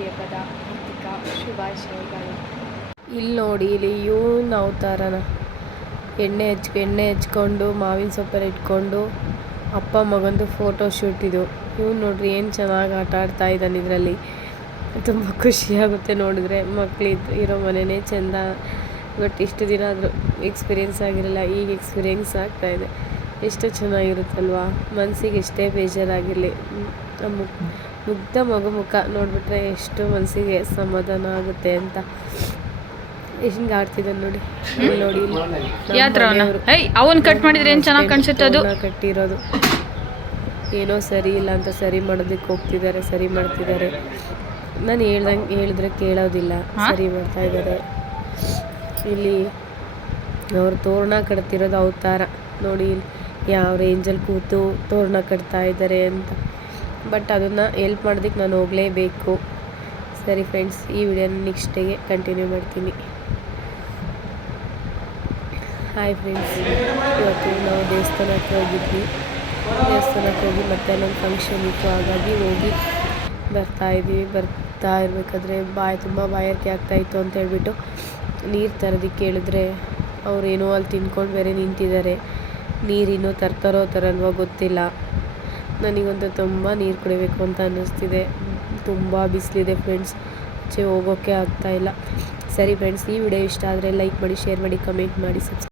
ಯುಗಾದಿ ಹಬ್ಬದ ಹಾರ್ದಿಕ ಶುಭಾಶಯಗಳು. ಇಲ್ಲಿ ನೋಡಿ, ಇಲ್ಲಿ ಇವನ ಅವತಾರನ ಎಣ್ಣೆ ಹಚ್ಕೊಂಡು ಮಾವಿನ ಸೊಪ್ಪೆಲ್ಲ ಇಟ್ಕೊಂಡು ಅಪ್ಪ ಮಗಂದು ಫೋಟೋ ಶೂಟ್ ಇದು. ಇವ್ನು ನೋಡ್ರಿ ಏನು ಚೆನ್ನಾಗಿ ಆಟ ಆಡ್ತಾ ಇದ್ದಾನೆ ಇದರಲ್ಲಿ. ತುಂಬ ಖುಷಿಯಾಗುತ್ತೆ ನೋಡಿದ್ರೆ. ಮಕ್ಕಳಿದ್ದು ಇರೋ ಮನೆಯೇ ಚೆಂದ. ಬಟ್ ಇಷ್ಟು ದಿನ ಆದರೂ ಎಕ್ಸ್ಪೀರಿಯೆನ್ಸ್ ಆಗಿರಲಿಲ್ಲ, ಈಗ ಎಕ್ಸ್ಪೀರಿಯೆನ್ಸ್ ಆಗ್ತಾಯಿದೆ. ಎಷ್ಟು ಚೆನ್ನಾಗಿರುತ್ತಲ್ವಾ. ಮನಸ್ಸಿಗೆ ಎಷ್ಟೇ ಬೇಜಾರಾಗಿರಲಿ, ಮುಗ್ಧ ಮಗು ಮುಖ ನೋಡಿಬಿಟ್ರೆ ಎಷ್ಟು ಮನಸ್ಸಿಗೆ ಸಮಾಧಾನ ಆಗುತ್ತೆ ಅಂತ. ಹಿಂಗೆ ಆಡ್ತಿದ್ದಾನೆ ನೋಡಿ. ನೋಡಿ ಅವನ್ ಕಟ್ ಮಾಡಿದ್ರೆ ಏನು ಚೆನ್ನಾಗಿ ಕಾಣಿಸುತ್ತೆ. ಅದು ಕಟ್ಟಿರೋದು ಏನೋ ಸರಿ ಇಲ್ಲ ಅಂತ ಸರಿ ಮಾಡೋದಕ್ಕೆ ಹೋಗ್ತಿದ್ದಾರೆ, ಸರಿ ಮಾಡ್ತಿದ್ದಾರೆ. ನಾನು ಹೇಳಿದ್ರೆ ಕೇಳೋದಿಲ್ಲ, ಸರಿ ಮಾಡ್ತಾ ಇದ್ದಾರೆ. ಇಲ್ಲಿ ಅವ್ರು ತೋರಣ ಕಟ್ತಿರೋದು ಅವತಾರ ನೋಡಿ. ಯಾವ ರೇಂಜಲ್ಲಿ ಕೂತು ತೋರಣ ಕಟ್ತಾ ಇದ್ದಾರೆ ಅಂತ. ಬಟ್ ಅದನ್ನು ಹೆಲ್ಪ್ ಮಾಡೋದಕ್ಕೆ ನಾನು ಹೋಗಲೇಬೇಕು. ಸರಿ ಫ್ರೆಂಡ್ಸ್, ಈ ವಿಡಿಯೋನ ನೆಕ್ಸ್ಟಿಗೆ ಕಂಟಿನ್ಯೂ ಮಾಡ್ತೀನಿ. ಹಾಯ್ ಫ್ರೆಂಡ್ಸ್, ಇವತ್ತು ನಾವು ದೇವಸ್ಥಾನಕ್ಕೆ ಹೋಗಿದ್ವಿ. ದೇವಸ್ಥಾನಕ್ಕೆ ಹೋಗಿ ಮತ್ತೆ ಅಲ್ಲೊಂದು ಫಂಕ್ಷನ್ ಇತ್ತು, ಹಾಗಾಗಿ ಹೋಗಿ ಬರ್ತಾ ಇರಬೇಕಾದ್ರೆ ತುಂಬ ಬಾಯಾರಿಕೆ ಆಗ್ತಾಯಿತ್ತು ಅಂತ ಹೇಳ್ಬಿಟ್ಟು ನೀರು ತರೋದಕ್ಕೆ ಹೇಳಿದ್ರೆ ಅವರೇನೋ ಅಲ್ಲಿ ತಿನ್ಕೊಂಡು ಬೇರೆ ನಿಂತಿದ್ದಾರೆ. ನೀರಿನ್ನೂ ತರಲ್ವೋ ಗೊತ್ತಿಲ್ಲ. ನನಗಂತೂ ತುಂಬ ನೀರು ಕುಡಿಬೇಕು ಅಂತ ಅನ್ನಿಸ್ತಿದೆ. ತುಂಬ ಬಿಸಿಲಿದೆ ಫ್ರೆಂಡ್ಸ್, ಹೋಗೋಕ್ಕೆ ಆಗ್ತಾಯಿಲ್ಲ. ಸರಿ ಫ್ರೆಂಡ್ಸ್, ಈ ವಿಡಿಯೋ ಇಷ್ಟ ಆದರೆ ಲೈಕ್ ಮಾಡಿ, ಶೇರ್ ಮಾಡಿ, ಕಮೆಂಟ್ ಮಾಡಿ, ಸಬ್ಸ್ಕ್ರೈಬ್